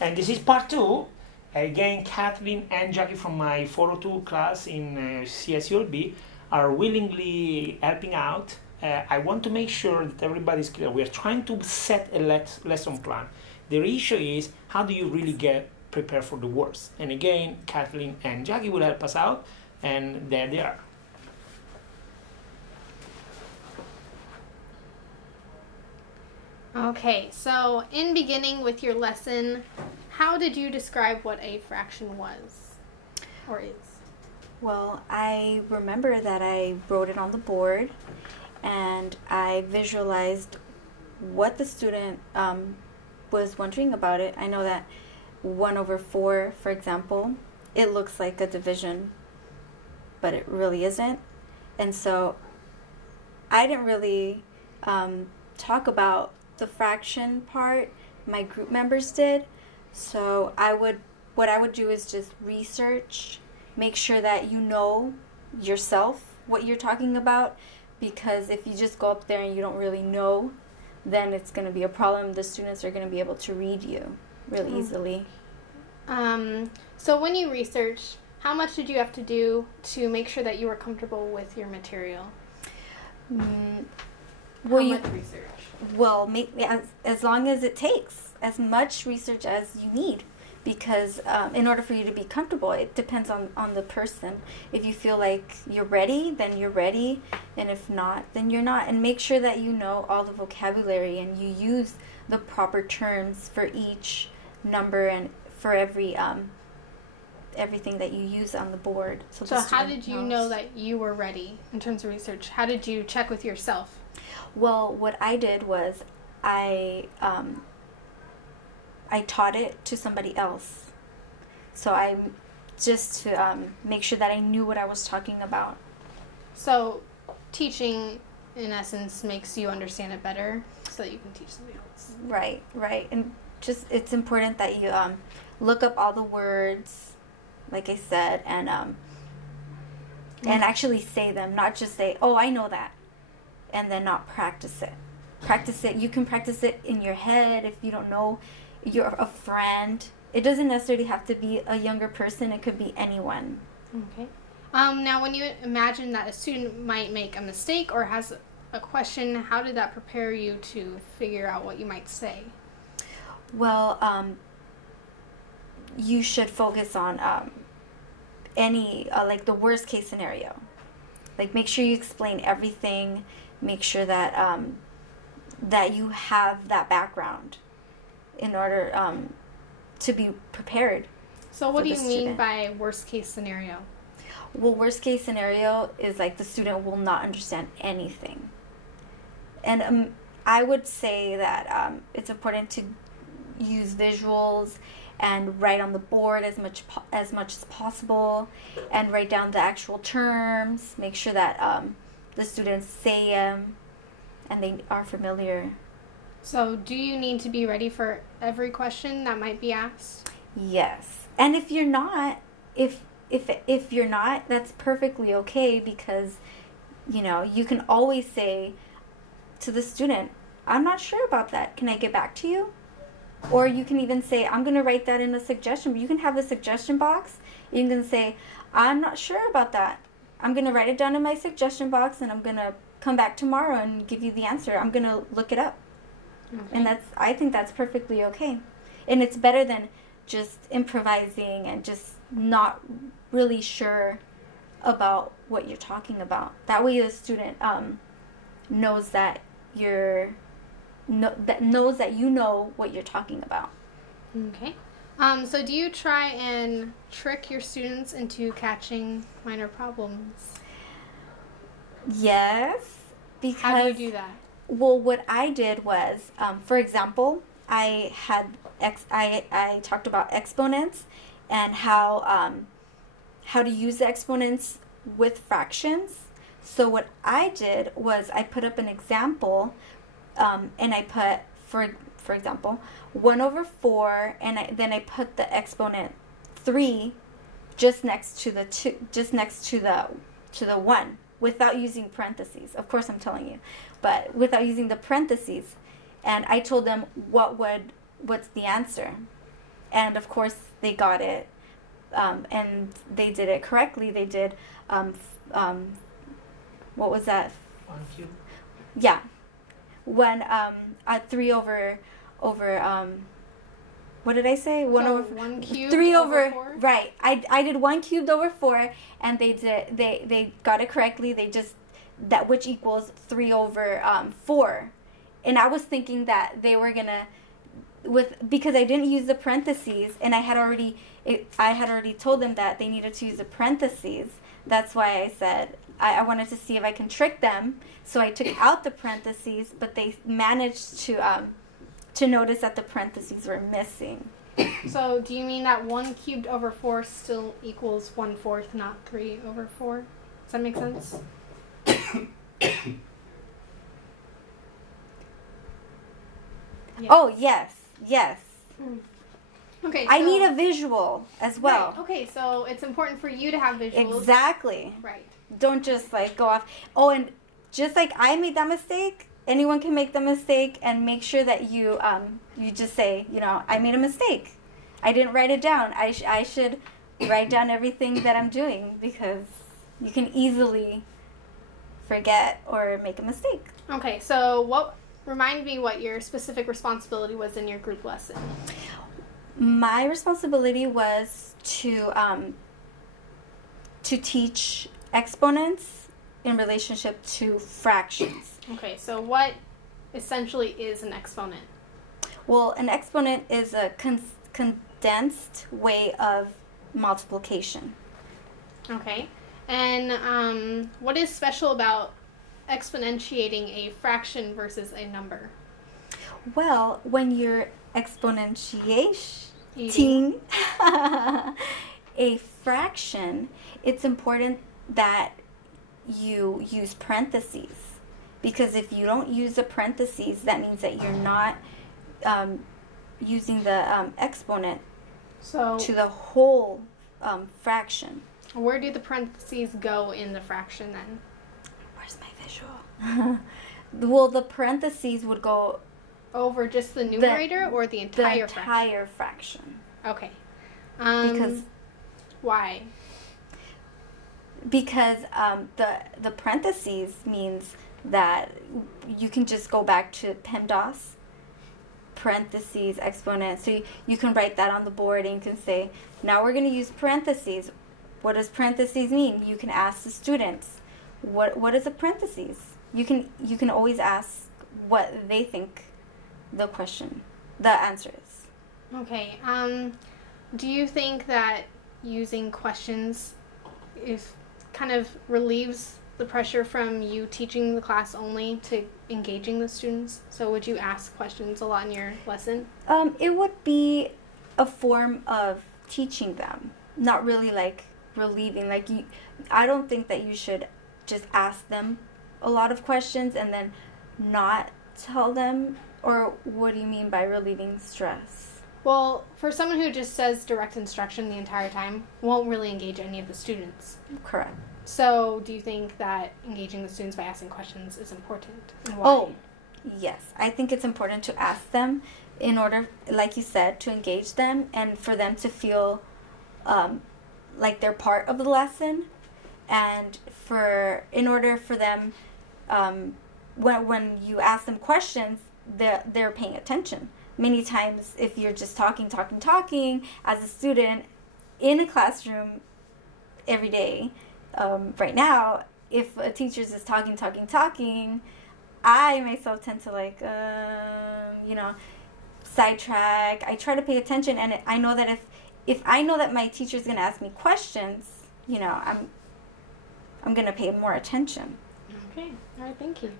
And this is part two. Again, Kathleen and Jackie from my 402 class in CSULB are willingly helping out. I want to make sure that everybody's clear. We are trying to set a lesson plan. The issue is, how do you really get prepared for the worst? And again, Kathleen and Jackie will help us out, and there they are. Okay, so in beginning with your lesson, how did you describe what a fraction was or is? Well, I remember that I wrote it on the board and I visualized what the student was wondering about it. I know that 1/4, for example, it looks like a division, but it really isn't. And so I didn't really talk about the fraction part. My group members did. So what I would do is just research, make sure that you know yourself what you're talking about, because if you just go up there and you don't really know, then it's going to be a problem. The students are going to be able to read you really easily. So when you researched, how much did you have to do to make sure that you were comfortable with your material? How much research? Well, as long as it takes, as much research as you need, because in order for you to be comfortable, it depends on the person. If you feel like you're ready, then you're ready, and if not, then you're not. And make sure that you know all the vocabulary and you use the proper terms for each number and for everything that you use on the board. So how did you know that you were ready in terms of research? How did you check with yourself? Well, what I did was I taught it to somebody else. So I just to make sure that I knew what I was talking about. So teaching, in essence, makes you understand it better so that you can teach somebody else. Right. And just it's important that you look up all the words, like I said, and actually say them, not just say, "Oh, I know that," and then not practice it. Practice it. You can practice it in your head if you don't know. You're a friend. It doesn't necessarily have to be a younger person. It could be anyone. Okay. Now, when you imagine that a student might make a mistake or has a question, how did that prepare you to figure out what you might say? Well, you should focus on any like the worst case scenario. Like, make sure you explain everything. Make sure that that you have that background in order to be prepared. So what do you mean by worst case scenario? Well, worst case scenario is like the student will not understand anything. And I would say that it's important to use visuals and write on the board as much as possible, and write down the actual terms. Make sure that the students say them and they are familiar. So do you need to be ready for every question that might be asked? Yes. And if you're not, if you're not, that's perfectly okay, because you can always say to the student, "I'm not sure about that. Can I get back to you?" Or you can even say, "I'm going to write that in a suggestion." You can have a suggestion box. You can say, "I'm not sure about that. I'm going to write it down in my suggestion box, and I'm going to come back tomorrow and give you the answer. I'm going to look it up." Okay. And I think that's perfectly okay. And it's better than just improvising and just not really sure about what you're talking about. That way the student knows that knows that you know what you're talking about. Okay. So do you try and trick your students into catching minor problems? Yes, because... How do you do that? Well, what I did was, for example, I talked about exponents and how to use the exponents with fractions. So what I did was I put up an example, and I put, for example, 1/4, and then I put the exponent 3 just next to the 1, without using parentheses. Of course, I'm telling you, but without using the parentheses. And I told them what's the answer, and of course they got it, and they did it correctly. They did, what was that? 1 cube. Yeah, when 3 over what did I say? 1 cubed 3 over 4? right. I did 1 cubed over 4, and they got it correctly. They just that which equals 3 over 4, and I was thinking that they were gonna because I didn't use the parentheses, and I had already told them that they needed to use the parentheses. That's why I said I wanted to see if I can trick them. So I took out the parentheses, but they managed to notice that the parentheses were missing. So do you mean that 1 cubed over 4 still equals 1/4, not 3 over 4? Does that make sense? Yeah. Oh, yes. Okay. So, I need a visual as well. Right. Okay, so it's important for you to have visuals. Exactly. Right. Don't just go off. Oh, and just like I made that mistake, anyone can make the mistake, and make sure that you just say, I made a mistake. I didn't write it down. I should write down everything that I'm doing, because you can easily forget or make a mistake. Okay, so remind me what your specific responsibility was in your group lesson. My responsibility was to teach exponents in relationship to fractions. Okay, so what essentially is an exponent? Well, an exponent is a condensed way of multiplication. Okay, and what is special about exponentiating a fraction versus a number? Well, when you're exponentiating a fraction, it's important that you use parentheses, because if you don't use the parentheses, that means that you're not using the exponent to the whole fraction. Where do the parentheses go in the fraction then? Where's my visual? Well, the parentheses would go over just the numerator or the entire fraction. Okay. Because why? Because the parentheses means that you can just go back to PEMDAS, parentheses, exponent. So you can write that on the board, and you can say, now we're going to use parentheses. What does parentheses mean? You can ask the students, what is a parentheses? You can always ask what they think the answer is. Okay. Do you think that using questions kind of relieves the pressure from you teaching the class only to engaging the students? So would you ask questions a lot in your lesson? It would be a form of teaching them, not really relieving. I don't think that you should just ask them a lot of questions and then not tell them. Or what do you mean by relieving stress? Well, for someone who just says direct instruction the entire time, won't really engage any of the students. Correct. So do you think that engaging the students by asking questions is important? And why? Oh, yes. I think it's important to ask them in order, like you said, to engage them and for them to feel like they're part of the lesson. And in order for them, when you ask them questions, they're paying attention. Many times, if you're just talking as a student in a classroom every day, right now, if a teacher's just talking, I myself tend to sidetrack. I try to pay attention, and I know that if I know that my teacher's going to ask me questions, I'm going to pay more attention. Okay. All right. Thank you.